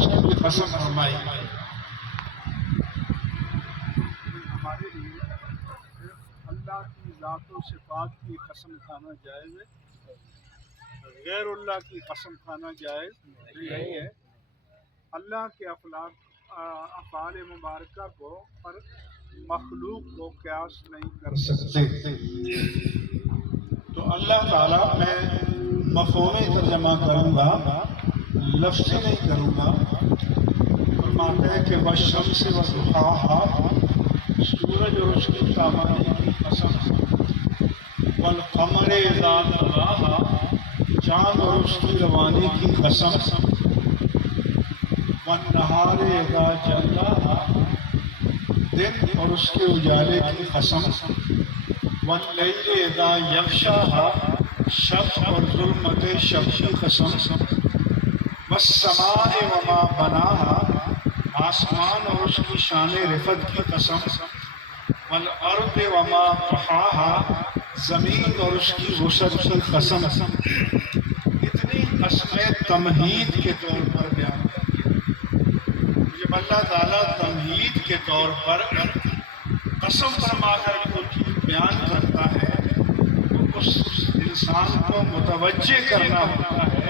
اس کی بھی قسم فرمائی. ہمارے لیے اللہ کی ذات و صفات کی قسم کھانا جائز ہے، غیر اللہ کی قسم کھانا جائز نہیں ہے. اللہ کے افعال مبارکہ کو پر مخلوق کو قیاس نہیں کر سکتے. تو اللہ تعالیٰ میں مفہومی ترجمہ کروں گا، لفظی نہیں کروں گا. فرماتے ہیں کہ والشمس وضحاہا، سورج اور اس کی تابانی کی قسم، والقمر اذا تلاہا، چاند اور اس کی روانی کی قسم، والنہار اذا جلاہا، دن اور اس کے اجالے کی قسم، واللیل اذا یغشاہا، شب اور ظلمت شب کی قسم، والسماء وما بناہا، آسمان اور اس کی شان رفعت کی قسم، والارض وما طحاہا، زمین اور اس کی وسعت کی قسم. اتنی قسمیں تمہید کے طور پر بیان کرتی ہیں. جب اللہ تعالیٰ تمہید کے طور پر قسم فرما کر کوئی چیز بیان کرتا ہے تو اس انسان کو متوجہ کرنا ہوتا ہے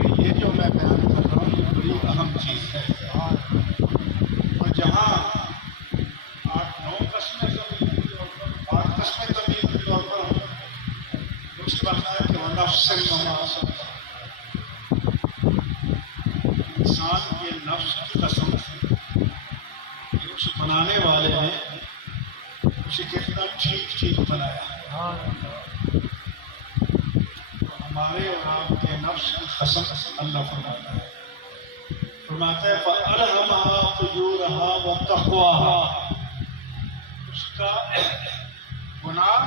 کہ یہ جو میں بیان کر رہا ہوں یہ بڑی اہم چیز ہے. اور جہاں 8-9 قسمیں تمہید کے طور پر، 8 قسمیں تمہید کے طور پر ہوں تو اس کا ہے کہ نفس وما سویٰ، انسان کے نفس کی قسم کہ اس بنانے والے نے اسے کتنا ٹھیک ٹھیک بنایا. ہمارے اور آپ کے نفس کی قسم اللہ فرماتا ہے. فرماتا ہے فَأَلْهَمَهَا فُجُورَهَا وَتَقْوَاهَا، اس کا گناہ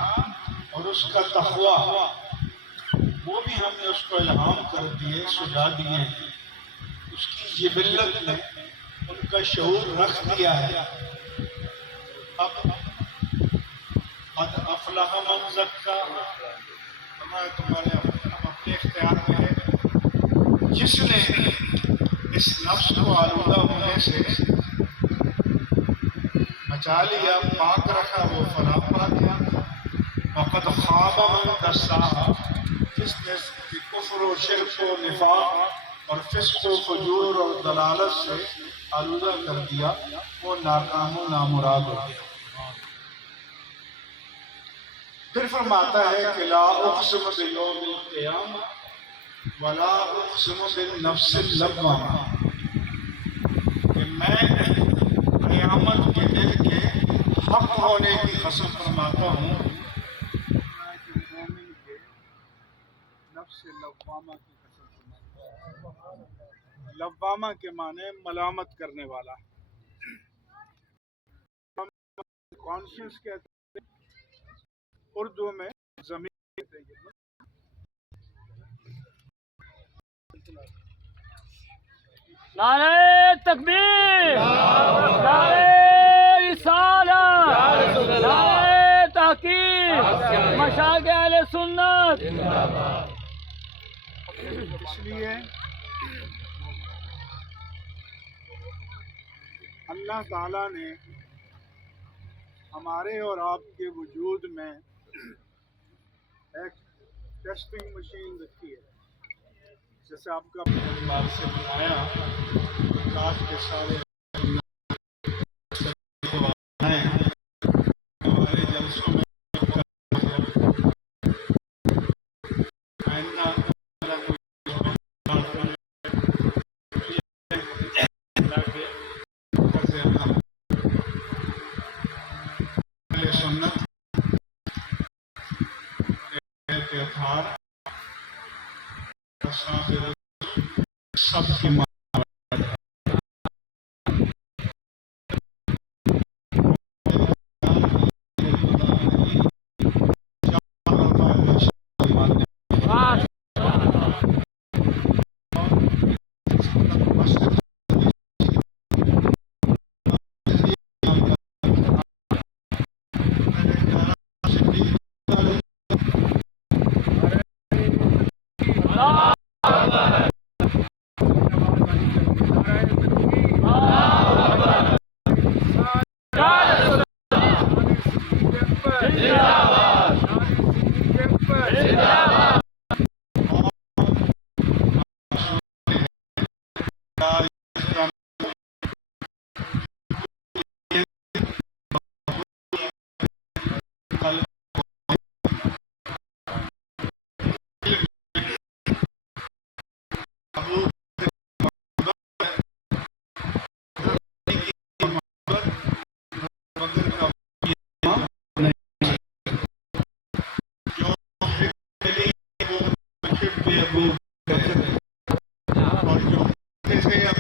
اور اس کا تقویٰ وہ بھی ہم نے اس کو الہام کر دیے، سجا دیے. اس کی جبلت نے ان کا شعور رکھ دیا ہے. اب قد افلح من زکاہا، تمہارے اپنے اختیار میں ہے. جس نے اس نفس کو آلودہ ہونے سے بچا لیا، پاک رکھا، وہ فلاح پا گیا. وقد خاب من دساہا، جس نے کفر و شرک و نفاق اور فسق و فجور اور ضلالت سے آلودہ کر دیا، وہ ناکام و نامراد ہو گیا. پھر فرماتا ہے کہ لا اقسم بیوم القیامہ ولا اقسم بالنفس اللوامہ، کہ میں قیامت کے دن کے حق ہونے کی قسم فرماتا ہوں. مومن کے نفس لوامہ کی قسم فرماتا ہے. لوامہ کے معنی ملامت کرنے والا. کانشیس کہتے ہیں اردو میں، ضمیر کہتے ہیں. نعرہ تکبیر، نعرہ رسالت، نعرہ تحقیق، مشائخ اہل سنت. اس لیے اللہ تعالیٰ نے ہمارے اور آپ کے وجود میں ایک ٹیسٹنگ مشین رکھی ہے. جیسے آپ کا بات سے بنایا کاش کے سارے ہیں ہمارے جلسوں میں سنت سب کی سے یا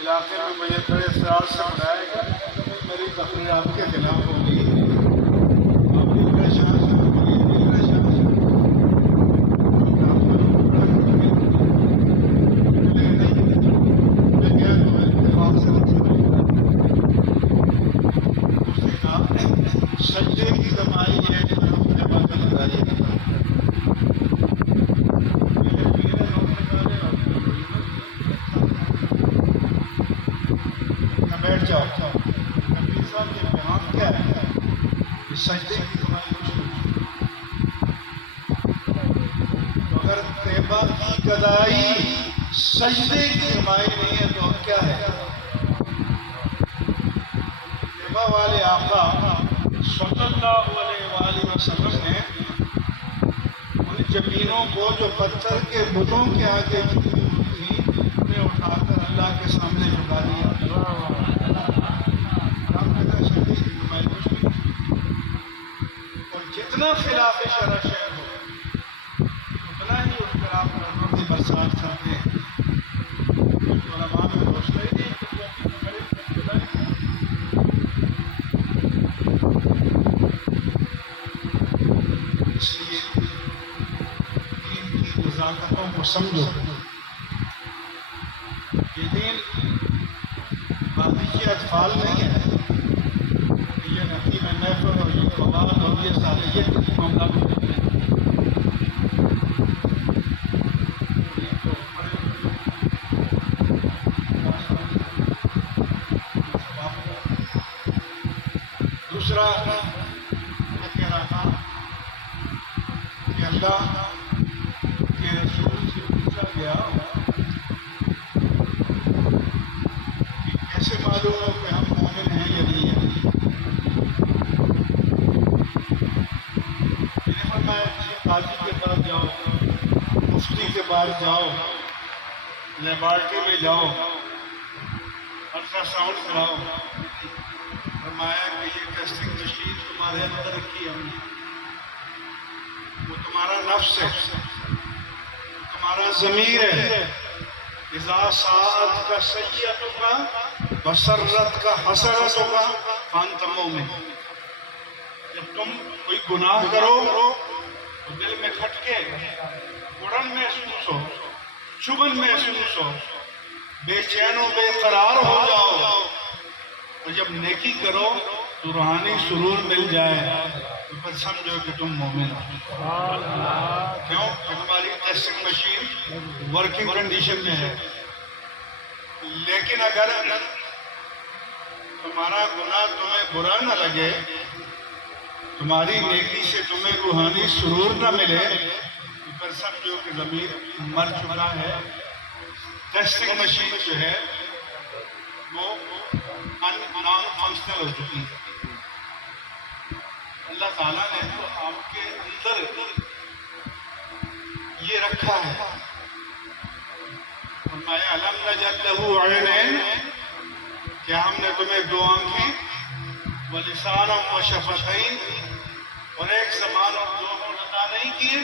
علاقے میں مجھے بڑے اصرار سے بنایا گیا میری تقریر آپ کے خلاف ہوگی آپ بھی پریشان ہیں مریض بھی پریشان ہیں میں گیا تو اتفاق سے اس نے کہا سجدے کی کمائی ہے جمع کر لگائیے بیٹھ جاؤ نبی صاحب کے پیغام کیا ہے کہ سجدے کی کمائی تو اگر طیبہ کی گدائی سجدے کی کمائی نہیں ہے تو اب کیا ہے طیبہ والے آقا صلی اللہ علیہ وآلہ وسلم نے ان جبینوں کو جو پتھر کے بتوں کے آگے جھکی ہوئی تھی انہیں اٹھا کر اللہ کے سامنے جھکا دیا جتنا خلاف شرع شہر ہو اتنا ہی اس پر آپ رحمت کی برسات کرتے ہیں علماء میں روشنا ہی نہیں اس لیے دین کی نزاکتوں کو سمجھو یہ دین باقی اطفال نہیں ہے یہ نقیب محفل اور یہ قواد اور یہ صالحیت معاملہ دوسرا میں کہہ رہا تھا اللہ کے رسول سے پوچھا گیا کہ کیسے معلوم ہو کہ ہم مومن ہیں یا نہیں ہیں؟ میں نے فرمایا کسی قاضی کے پاس جاؤ، مفتی کے پاس جاؤ، لیبارٹری میں جاؤ، الٹرا ساؤنڈ کراؤ. فرمایا کہ یہ ٹیسٹنگ مشین تمہارے اندر رکھی ہے ہم نے، وہ تمہارا نفس ہے، تمہارا ضمیر ہے. اذا ساعت کا سیئت کا بسرت کا حسرت کا فانت مومن. جب تم کوئی گناہ کرو تو دل میں کھٹکے، اڑن محسوس ہو، چبھن محسوس ہو، بے چین و بے قرار ہو جاؤ، تو جب نیکی کرو تو روحانی سرور مل جائے تو پھر سمجھو کہ تم مومن ہو. کیوں کہ تمہاری ٹیسٹنگ مشین ورکنگ کنڈیشن میں ہے. لیکن اگر تمہارا گناہ تمہیں برا نہ لگے، تمہاری نیکی سے تمہیں روحانی سرور نہ ملے، تو پھر سمجھو کہ ضمیر مر چکا ہے. ٹیسٹنگ مشین جو ہے وہ نان فنکشنل ہو چکی ہے. اللہ تعالیٰ نے تو آپ کے اندر یہ رکھا ہے. فرمایا الم نجعل لہ عینین، کیا ہم نے تمہیں دو آنکھیں، ولسانا وشفتین، اور ایک زبان اور دو ہونٹ عطا نہیں کیے؟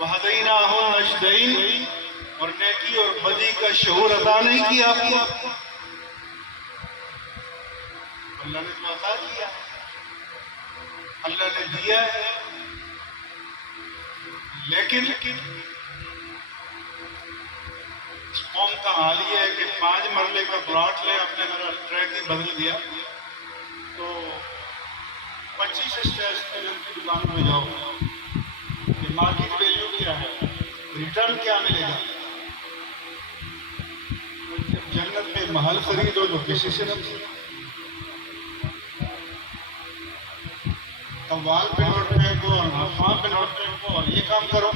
وہدیناہ النجدین، اور نیکی اور بدی کا شعور عطا نہیں کیا آپ کو؟ اللہ نے تو عطا کیا، اللہ نے دیا ہے. لیکن اس قوم کا حال یہ ہے کہ 5 مرلے کا پلاٹ لے، اپنے ٹریک ہی بدل دیا تو 25 اسٹیج کی دکان میں جاؤ کہ مارکیٹ ویلیو کیا ہے، ریٹرن کیا ملے گا. جب جنت میں محل خریدو تو کسی سے نہ پوچھو. وال پہ نوٹ پھینکو اور خواہ پہ نوٹ پھینکو اور یہ کام کرو،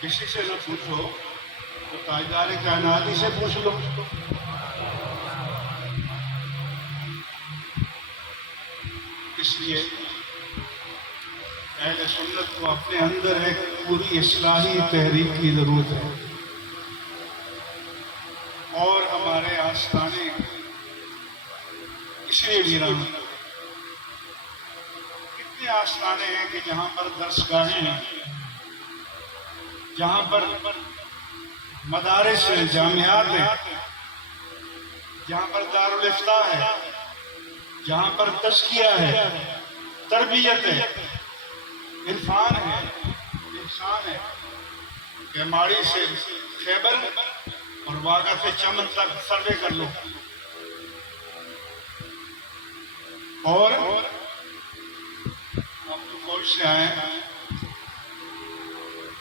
کسی سے نہ پوچھو تو تاجدار کائنات ہی سے پوچھ لو. اس لیے اہل سنت کو اپنے اندر ایک پوری اصلاحی تحریک کی ضرورت ہے. اور ہمارے آستانے اس لیے ویران، کتنے آستانے ہیں کہ جہاں پر درسگاہیں ہیں، جہاں پر مدارس ہیں، جامعات ہیں، جہاں پر دارالافتاء ہے، جہاں پر تزکیہ ہے، تربیت ہے، عرفان ہے، احسان ہے. کہ ماڑی سے خیبر اور واقعہ سے چمن تک سروے کر لو، اور آپ تو فوج سے آئے ہیں،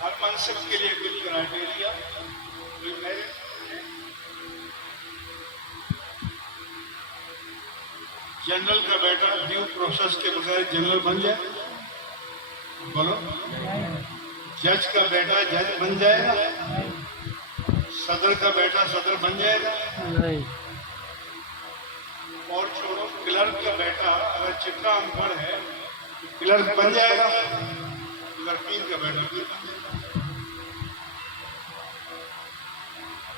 ہر منصب کے لیے کوئی کرائیٹیریا، کوئی میرٹ. جنرل کا بیٹا ڈیو پروسیس کے بغیر جنرل بن جائے؟ بولو. جج کا بیٹا جج بن جائے گا؟ صدر کا بیٹا صدر بن جائے گا؟ اور چھوڑو، کلرک کا بیٹا اگر چترا ان پڑھ ہے تو کلرک بن جائے گا؟ اگر پیر کا بیٹا پیر بن جائے گا؟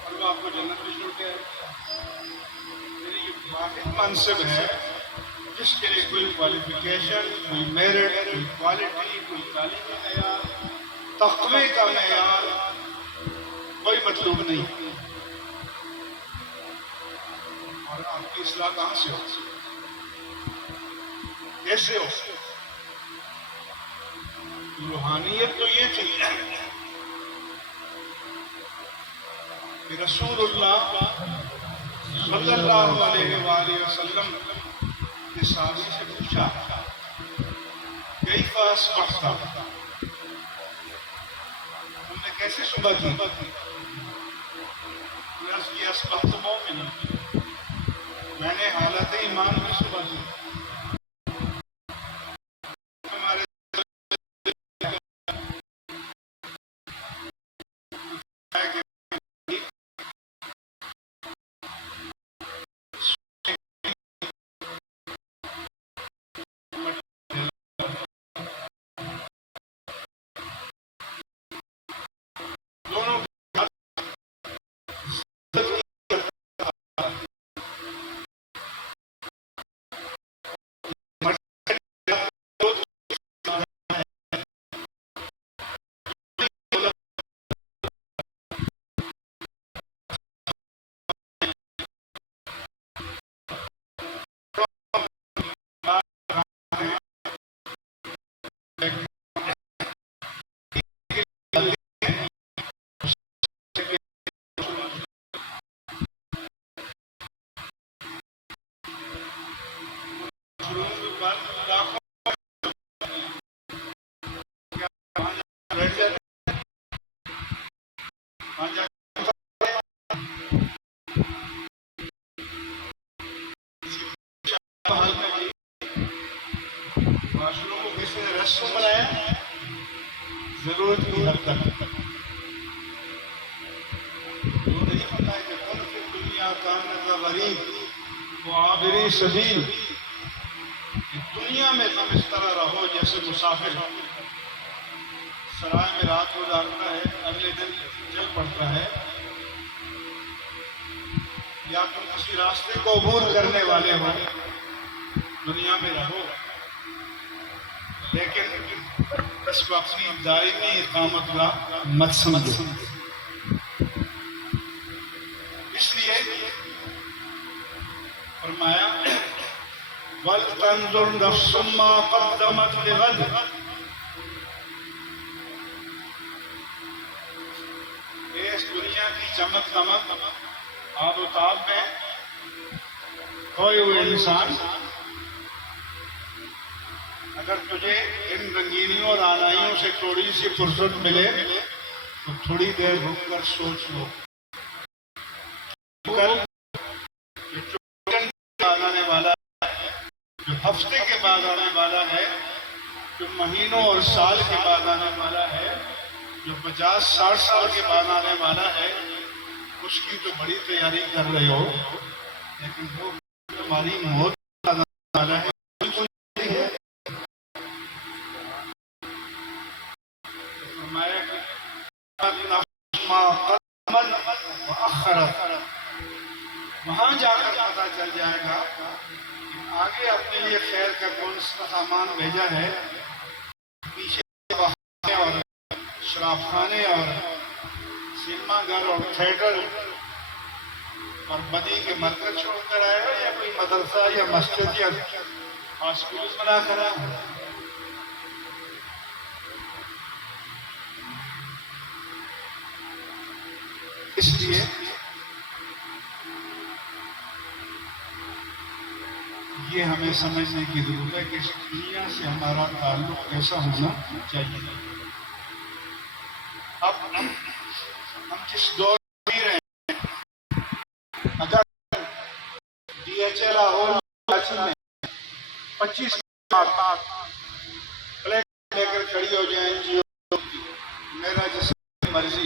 اور وہ آپ کو جنت میں چھوڑ کے آئے. میری یہ واحد منصب ہے جس کے لیے کوئی کوالیفیکیشن، کوئی میرٹ، کوئی کوالٹی، کوئی تعلیمی معیار، تقوی کا معیار کوئی مطلوب نہیں. اور آپ کی اصلاح کہاں سے ہو؟ کیسے ہو؟ روحانیت تو یہ تھی کہ رسول اللہ صلی اللہ علیہ وآلہ وسلم نے صحابی سے پوچھا کیف اصبحت، تم نے کیسے صبح کی؟ عرض کی اصبحت مومنا، میں نے حالت ایمان میں صبح کی. اس نے رسم بنایا ضرورت کی حد تک. وہ نہیں پتا کہ کل کی دنیا کانت غریب و عابری سبیل. دنیا میں تم اس طرح رہو جیسے مسافر سرائے میں رات گزارتا ہے اگلے دن چل پڑتا ہے، یا تم کسی راستے کو عبور کرنے والے ہو. دنیا میں رہو لیکن اس کو اپنی دائمی اقامت کا مت سمجھو. اس لیے فرمایا وَلْتَنْظُرْ نَفْسٌ مَّا قَدَّمَتْ لِغَدٍ. اس دنیا کی چمک دمک آب و تاب میں کھوئے ہوئے انسان، اگر تجھے ان رنگینیوں اور آلائیوں سے تھوڑی سی فرصت ملے تو تھوڑی دیر رک کر سوچ لو. کل جو آنے والا ہے، جو ہفتے کے بعد آنے والا ہے، جو مہینوں اور سال کے بعد آنے والا ہے، جو 50-60 سال کے بعد آنے والا ہے، اس کی تو بڑی تیاری کر رہے ہو، لیکن وہ تمہاری موت کا والا ہے. وہاں جا کر پتا چل جائے گا کہ آگے اپنے لیے خیر کا کون سا سامان بھیجا ہے. پیچھے بہانے اور شراب خانے اور سنیما گھر اور تھیٹر اور بدی کے مرکز چھوڑ کر آئے گا، یا کوئی مدرسہ یا مسجد یا ہاسپٹل بنا کر آئے گا. اس لیے یہ ہمیں سمجھنے کی ضرورت ہے کہ اس دنیا سے ہمارا تعلق کیسا ہونا چاہیے. اب ہم جس دور میں جی رہے ہیں، اگر DHL میں 25 پلیٹ لے کر کھڑی ہو جائیں جی میرا جس مرضی،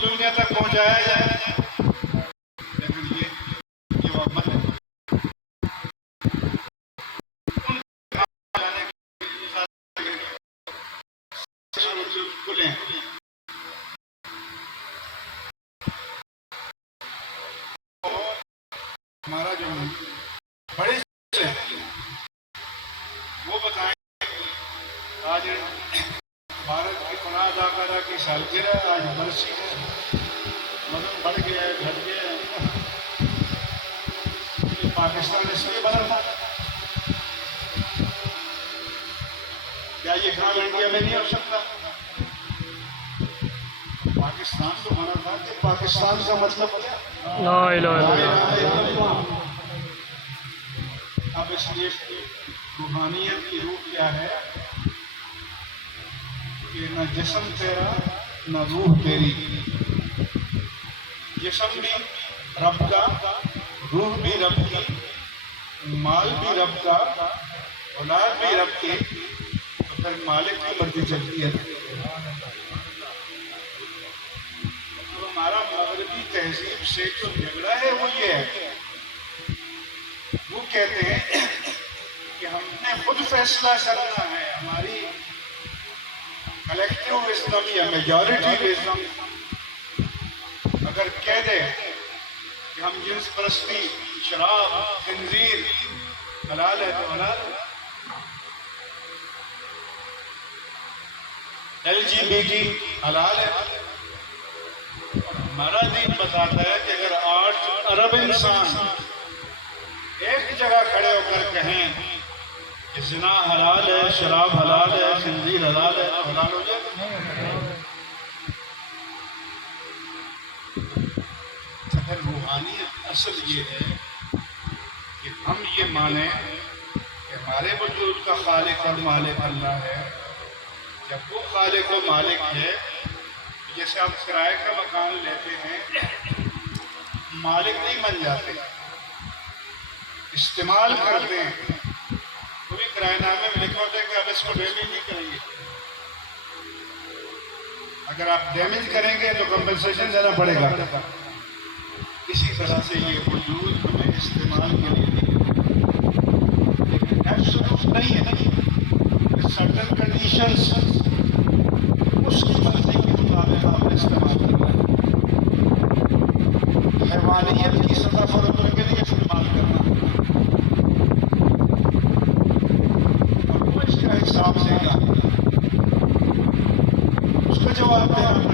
دنیا تک پہنچایا جائے، لیکن یہ وہ عمل ہے. ہمارا جو بڑے وہ بتائیں آج بھارت کی پناہ داخلہ کی سالگرہ، آج برسی ہے، وزن بڑھ گیا ہے، گھٹ گیا ہے. پاکستان اس لیے بنا تھا، کیا یہ کام انڈیا میں نہیں ہو سکتا؟ پاکستان تو بنا تھا کہ پاکستان کا مطلب کیا؟ لا الہ الا اللہ. اب اس دیش کی روحانیت کی روح کیا ہے کہ نہ جسم تیرا نہ روح تیری. جسم بھی رب کا، روح بھی رب کی، مال بھی رب کا، اولاد بھی رب کی، تو پھر مالک کی مرضی چلتی ہے. ہمارا مغربی تہذیب سے جو جھگڑا ہے وہ یہ ہے، وہ کہتے ہیں کہ ہم نے خود فیصلہ کرنا ہے. ہماری کلیکٹیو وزڈم یا میجورٹی وزڈم اگر کہہ دے کہ ہم جنس پرستی، شراب، خنزیر حلال ہے تو حلال ہے، LGBT حلال ہے. ہمارا دین بتاتا ہے کہ اگر 8 ارب انسان ایک جگہ کھڑے ہو کر کہیں کہ زنا حلال ہے، شراب حلال ہے، خنزیر حلال ہے، تو حلال ہو جائے گا؟ پھر روحانیت اصل یہ ہے کہ ہم یہ مانیں کہ ہمارے وجود کا خالق اور مالک اللہ ہے۔ جب وہ خالق و مالک ہے، جیسے ہم کرائے کا مکان لیتے ہیں، مالک نہیں بن جاتے، استعمال کرتے ہیں۔ وہ بھی کرائے نامے میں لکھا ہوتا ہے کہ اب اس کو ڈیمیج نہیں کریں گے، اگر آپ ڈیمیج کریں گے تو کمپنسیشن دینا پڑے گا۔ اسی طرح سے یہ وجود ہمیں استعمال کے لیے لیکن ایبسولوٹ نہیں ہے، سرٹن کنڈیشنز اس کی مرضی کے مطابق آپ نے استعمال کرنا ہے۔ حیوانیت کی سطح پر اتر کے لیے استعمال کرنا اور وہ اس کا حساب دے گا، اس کا جواب دینا